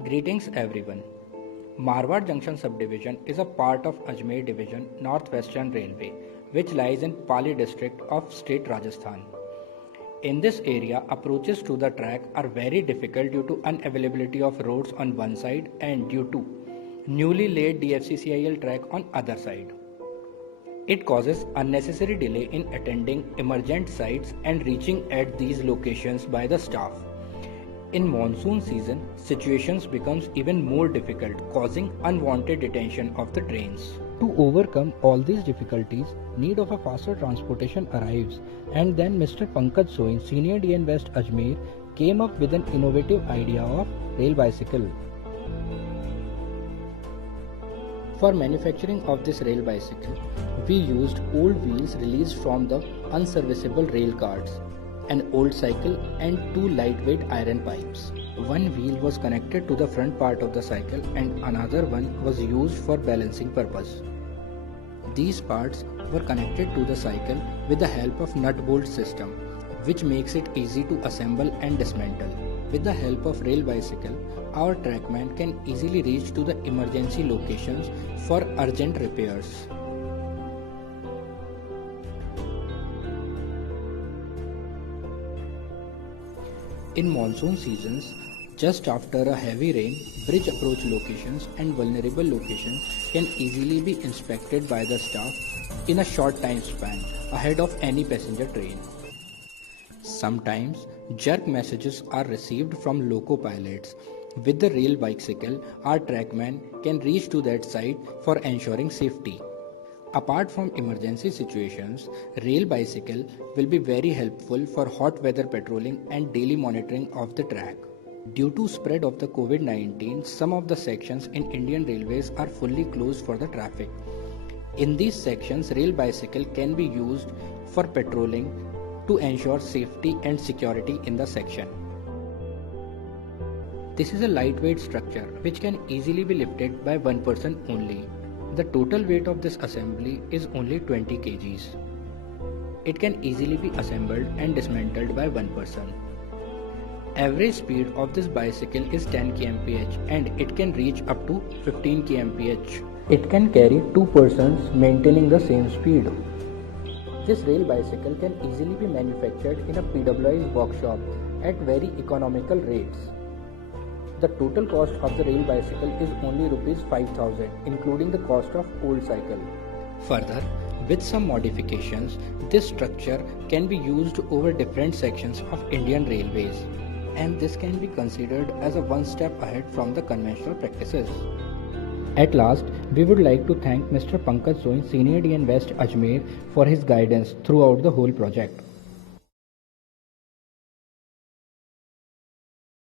Greetings everyone. Marwar Junction subdivision is a part of Ajmer division Northwestern Railway which lies in Pali district of state Rajasthan. In this area, approaches to the track are very difficult due to unavailability of roads on one side and due to newly laid DFCCIL track on other side. It causes unnecessary delay in attending emergent sites and reaching at these locations by the staff. In monsoon season, situations becomes even more difficult, causing unwanted detention of the trains. To overcome all these difficulties, need of a faster transportation arrives, and then Mr. Pankaj Soin, Senior DN West Ajmer, came up with an innovative idea of rail bicycle. For manufacturing of this rail bicycle, we used old wheels released from the unserviceable rail cars, an old cycle and two lightweight iron pipes. One wheel was connected to the front part of the cycle and another one was used for balancing purpose. These parts were connected to the cycle with the help of nut bolt system, which makes it easy to assemble and dismantle. With the help of rail bicycle, our trackman can easily reach to the emergency locations for urgent repairs. In monsoon seasons, just after a heavy rain, bridge approach locations and vulnerable locations can easily be inspected by the staff in a short time span ahead of any passenger train. Sometimes, jerk messages are received from loco pilots. With the rail bicycle, our trackman can reach to that site for ensuring safety. Apart from emergency situations, rail bicycle will be very helpful for hot weather patrolling and daily monitoring of the track. Due to spread of the COVID-19, some of the sections in Indian Railways are fully closed for the traffic. In these sections, rail bicycle can be used for patrolling to ensure safety and security in the section. This is a lightweight structure which can easily be lifted by one person only. The total weight of this assembly is only 20 kgs. It can easily be assembled and dismantled by one person. Average speed of this bicycle is 10 kmph and it can reach up to 15 kmph. It can carry two persons maintaining the same speed. This rail bicycle can easily be manufactured in a PWI's workshop at very economical rates. The total cost of the rail bicycle is only Rs 5,000, including the cost of old cycle. Further, with some modifications, this structure can be used over different sections of Indian Railways, and this can be considered as a one step ahead from the conventional practices. At last, we would like to thank Mr. Pankaj Soin, Senior DN West Ajmer, for his guidance throughout the whole project.